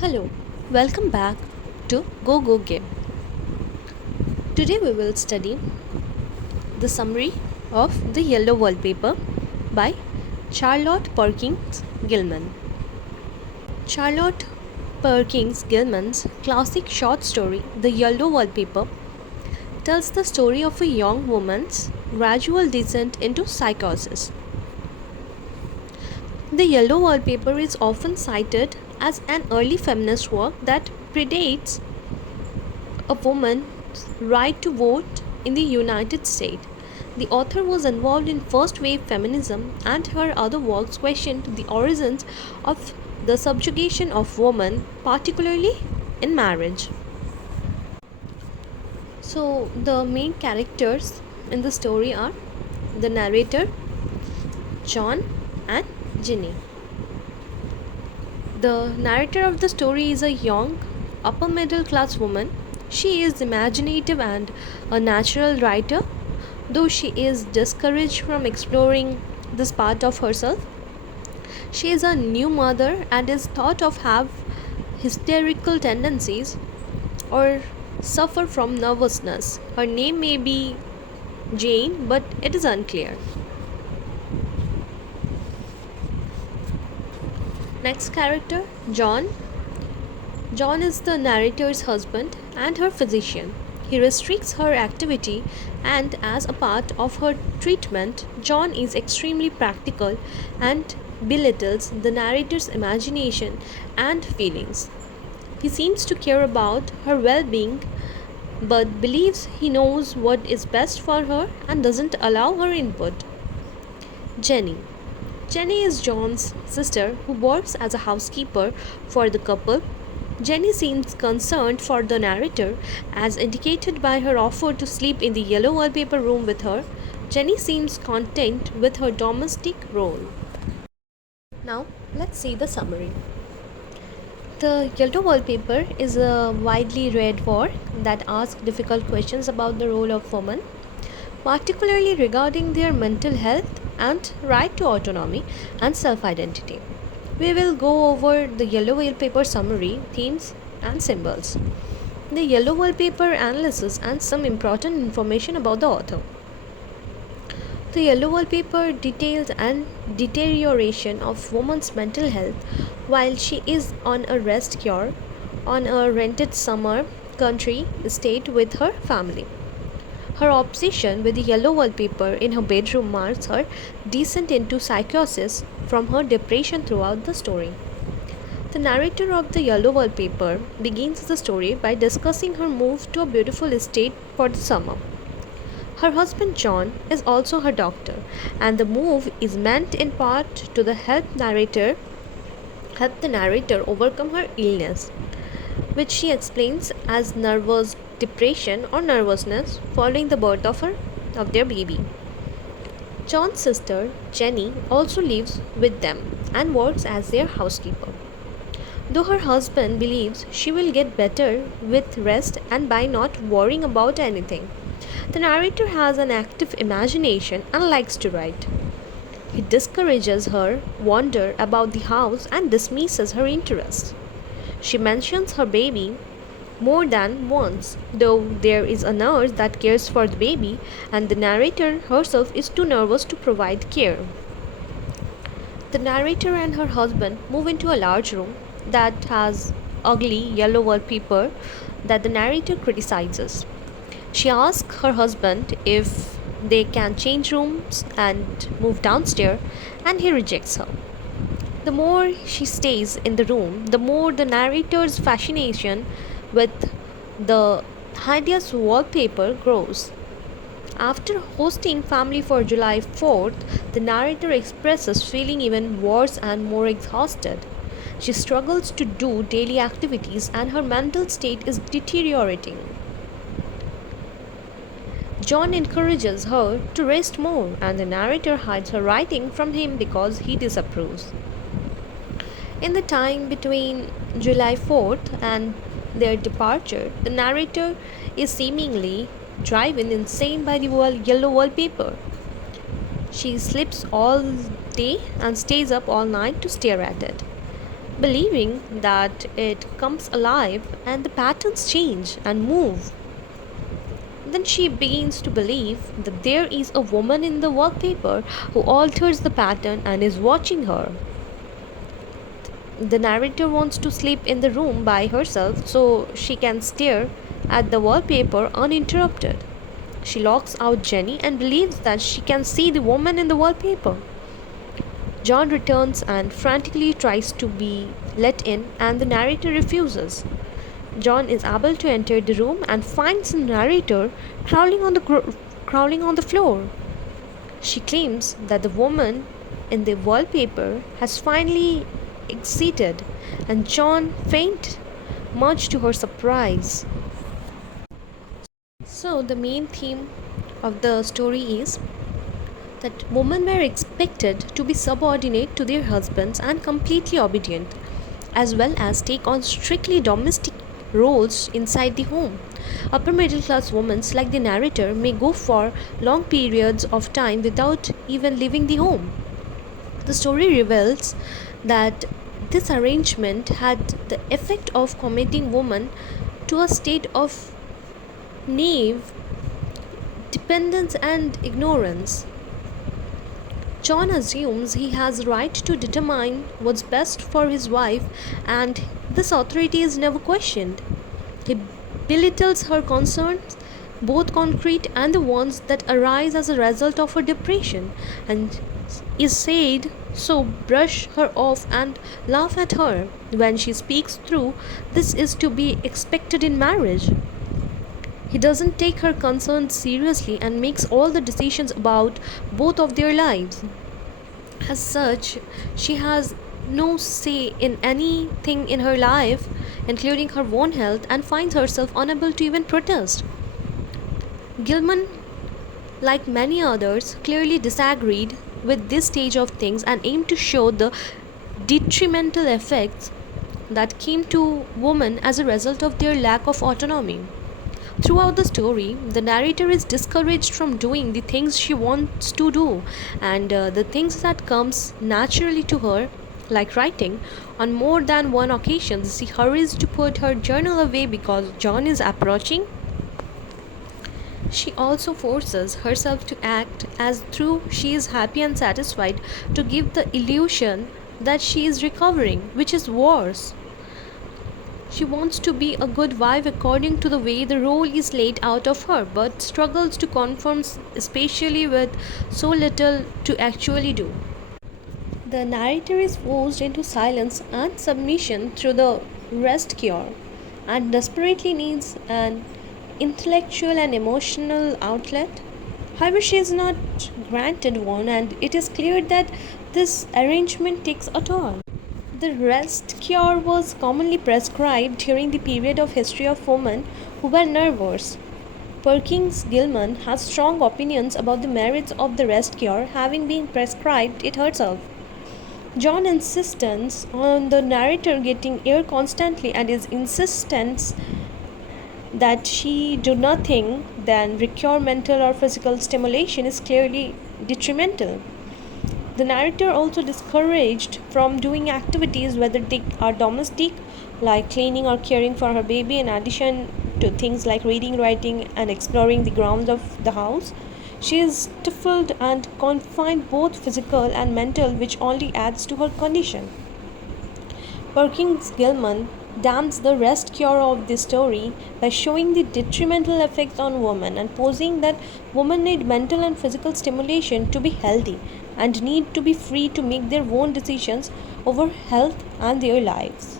Hello, welcome back to Go-Gib. Today we will study the summary of The Yellow Wallpaper by Charlotte Perkins Gilman. Charlotte Perkins Gilman's classic short story, The Yellow Wallpaper, tells the story of a young woman's gradual descent into psychosis. The Yellow Wallpaper is often cited as an early feminist work that predates a woman's right to vote in the United States. The author was involved in first wave feminism, and her other works questioned the origins of the subjugation of women, particularly in marriage. So, the main characters in the story are the narrator, John, and Ginny. The narrator of the story is a young, upper middle class woman. She is imaginative and a natural writer, though she is discouraged from exploring this part of herself. She is a new mother and is thought of have hysterical tendencies or suffer from nervousness. Her name may be Jane, but it is unclear. Next character, John. John is the narrator's husband and her physician. He restricts her activity, and as a part of her treatment, John is extremely practical and belittles the narrator's imagination and feelings. He seems to care about her well being but believes he knows what is best for her and doesn't allow her input. Jenny. Jenny is John's sister who works as a housekeeper for the couple. Jenny seems concerned for the narrator, as indicated by her offer to sleep in the yellow wallpaper room with her. Jenny seems content with her domestic role. Now, let's see the summary. The Yellow Wallpaper is a widely read work that asks difficult questions about the role of women, particularly regarding their mental health and right to autonomy and self identity. We will go over the Yellow Wallpaper summary, themes, and symbols, the Yellow Wallpaper analysis, and some important information about the author. The Yellow Wallpaper details an deterioration of woman's mental health while she is on a rest cure on a rented summer country estate with her family. Her obsession with the yellow wallpaper in her bedroom marks her descent into psychosis from her depression throughout the story. The narrator of the yellow wallpaper begins the story by discussing her move to a beautiful estate for the summer. Her husband John is also her doctor, and the move is meant in part to help the narrator overcome her illness, which she explains as nervous depression or nervousness following the birth of their baby. John's sister Jenny also lives with them and works as their housekeeper. Though her husband believes she will get better with rest and by not worrying about anything, the narrator has an active imagination and likes to write. He discourages her wonder about the house and dismisses her interest. She mentions her baby more than once, though there is a nurse that cares for the baby, and the narrator herself is too nervous to provide care. The narrator and her husband move into a large room that has ugly yellow wallpaper that the narrator criticizes. She asks her husband if they can change rooms and move downstairs, and he rejects her. The more she stays in the room, the more the narrator's fascination with the hideous wallpaper grows. After hosting family for July 4th, the narrator expresses feeling even worse and more exhausted. She struggles to do daily activities and her mental state is deteriorating. John encourages her to rest more, and the narrator hides her writing from him because he disapproves. In the time between July 4th and their departure, the narrator is seemingly driven insane by the yellow wallpaper. She sleeps all day and stays up all night to stare at it. believing that it comes alive and the patterns change and move. Then she begins to believe that there is a woman in the wallpaper who alters the pattern and is watching her. The narrator wants to sleep in the room by herself so she can stare at the wallpaper uninterrupted. She locks out Jenny and believes that she can see the woman in the wallpaper. John returns and frantically tries to be let in, and the narrator refuses. John is able to enter the room and finds the narrator crawling on the floor. She claims that the woman in the wallpaper has finally exited, and John faints, much to her surprise. So, the main theme of the story is that women were expected to be subordinate to their husbands and completely obedient, as well as take on strictly domestic roles inside the home. Upper middle class women, like the narrator, may go for long periods of time without even leaving the home. The story reveals that this arrangement had the effect of committing women to a state of naive dependence and ignorance. John assumes he has right to determine what's best for his wife, and this authority is never questioned. He belittles her concerns, both concrete and the ones that arise as a result of her depression, and is said so brush her off and laugh at her when she speaks through. This is to be expected in marriage. He doesn't take her concerns seriously and makes all the decisions about both of their lives. As such, she has no say in anything in her life, including her own health, and finds herself unable to even protest. Gilman, like many others, clearly disagreed with this stage of things and aimed to show the detrimental effects that came to women as a result of their lack of autonomy. Throughout the story, the narrator is discouraged from doing the things she wants to do, and the things that comes naturally to her, like writing. On more than one occasion, she hurries to put her journal away because John is approaching. She also forces herself to act as though she is happy and satisfied, to give the illusion that she is recovering, which is worse. She wants to be a good wife according to the way the role is laid out of her, but struggles to conform, especially with so little to actually do. The narrator is forced into silence and submission through the rest cure, and desperately needs an intellectual and emotional outlet. However, she is not granted one, and it is clear that this arrangement takes a toll. The rest cure was commonly prescribed during the period of history of women who were nervous. Perkins Gilman has strong opinions about the merits of the rest cure, having been prescribed it herself. John insistence on the narrator getting air constantly, and his insistence that she do nothing than require mental or physical stimulation is clearly detrimental. The narrator also discouraged from doing activities whether they are domestic, like cleaning or caring for her baby, in addition to things like reading, writing, and exploring the grounds of the house. She is stifled and confined, both physical and mental, which only adds to her condition. Perkins Gilman damns the rest cure of this story by showing the detrimental effects on women and posing that women need mental and physical stimulation to be healthy and need to be free to make their own decisions over health and their lives.